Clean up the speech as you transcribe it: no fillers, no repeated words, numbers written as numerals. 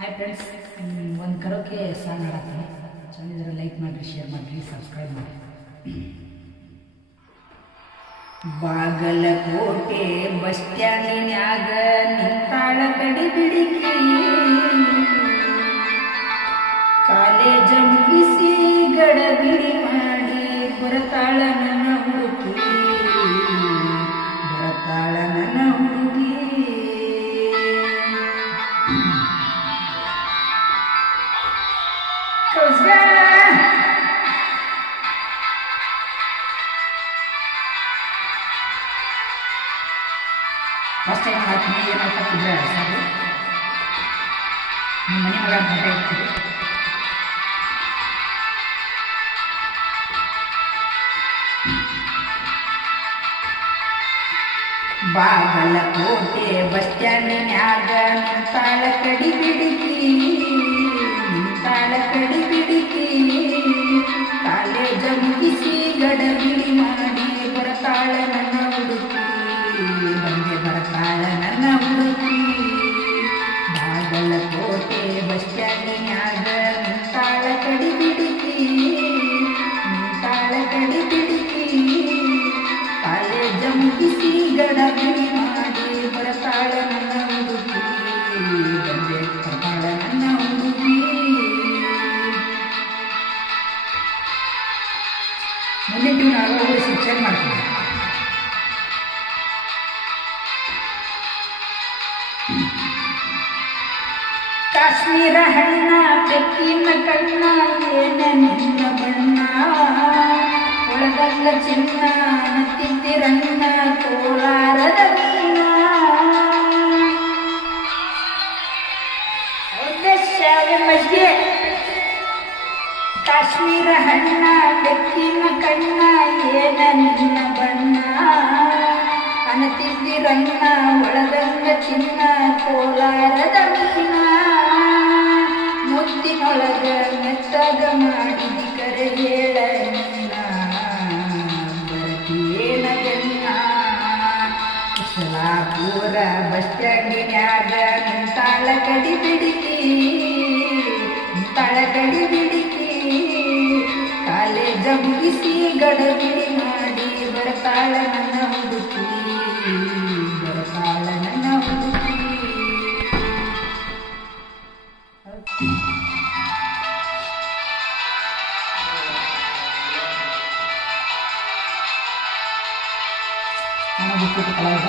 Hi friends, ಒಂದು karaoke song ಹಾಡತ್ತೀನಿ. ಚೆನ್ನಾಗಿದ್ರೆ like ಮಾಡಿರಿ, ಶೇರ್ ಮಾಡಿರಿ, ಸಬ್ಸ್ಕ್ರೈಬ್ ಮಾಡಿ. ಬಾಗಲಕೋಟೆ ಬಸ್ ಸ್ಟ್ಯಾಂಡಿನ್ಯಾಗ ನಿಂತಾಳ ಕಡಿ ಬಿಡಿಕಿ, ಕಾಲೇಜ ಮುಗಿಸಿ ಗಡಬಿಡಿ ಮಾಡಿ ಬರತಾಳ ನನ್ನ ಹುಡುಗಿ, ಬರತಾಳ ನನ್ನ ಹುಡುಗಿ. ಫಸ್ಟ್ ಟೈಮ್ ಹಾಕ್ತೀನಿ, ಏನು ಹಾಕಿದ್ರೆ ಸಾಕು. ನಿಮ್ಮ ಮನೆ ಮಗ ಅಂತ ಇರ್ತೀವಿ. ಬಾಗಲಕೋಟೆ ಬಸ್ ಸ್ಟ್ಯಾಂಡಿನ್ಯಾಗ ನಿಂತಾಳ ಕಡಿ ಬಿಡಿಕಿ, ನಿಂತಾಳ ಕಡಿ ಬಿಡಿಕಿ, ಕಾಲೇಜ ಮುಗಿಸಿ ಗಡಬಿಡಿ ಮಾಡಿ ಬರತಾಳ ನನ್ನ ಹುಡುಗಿ, ಬಂದೆ ಬರತಾಳ ನನ್ನ ಹುಡುಗಿ. ಬಾಗಲಕೋಟೆ ಬಸ್ ಸ್ಟ್ಯಾಂಡಿನ್ಯಾಗ ನಿಂತಾಳ ಕಡಿ ಬಿಡಿಕಿ, ನಿಂತಾಳ ಕಡಿ ಬಿಡಿಕಿ, ಕಾಲೇಜ ಮುಗಿಸಿ ಗಡಬಿಡಿ ಮಾಡಿ ಬರತಾಳ ನನ್ನ ಹುಡುಗಿ, ಬಂದೆ ಬರತಾಳ ನನ್ನ ಹುಡುಗಿ. ಮುಂದಿನ ಟ್ಯೂನ್ ಆಗೋದು ಶಿಕ್ಷಣ ಮಾಡ್ತೀನಿ. ಕಾಶ್ಮೀರ ಹಣ್ಣ ಬೆಕ್ಕಿನ ಕಣ್ಣ ಏನ ನಿನ್ನ ಬಣ್ಣ, ಒಳಗಲ್ಲ ಚಿನ್ನ ನತ್ತಿದ್ದಿರಣ್ಣ ಕೋಲಾರದ ಮೀನ. ಮಜ್ಜಿಗೆ ಕಾಶ್ಮೀರ ಹಣ್ಣ ಬೆಕ್ಕಿನ ಕಣ್ಣ ಏನ ನಿನ್ನ ಬಣ್ಣ, ಅನತಿದ್ದಿರಣ್ಣ ಒಳಗಲ್ಲ ಚಿನ್ನ ಕೋಲಾರದ ಮೀನ. ಮುತ್ತಿನೊಳಗ ಮೆತ್ತಗ ಮಾಡಿದ ಕರೆ ಹೇಳ ನೀನ, ಬರತೀನ ಬೆನ್ನ. ಕುಶಲಾಪುರ ಬಸ್ ಸ್ಟ್ಯಾಂಡಿನ್ಯಾಗ ನಿಂತಾಳ ಕಡಿ ಬಿಡಿಕಿ, ನಿಂತಾಳ ಕಡಿ ಬಿಡಿಕಿ, ಕಾಲೇಜ ಮುಗಿಸಿ ಗಡಬಿಡಿ ಮಾಡಿ ಬರತಾಳ ನನ್ನ ಹುಡುಗಿ, ಬರತಾಳ ನನ್ನ ಹುಡುಗಿ. ನಾನು ಬಿಟ್ಟು ಕಲಾವಿದ.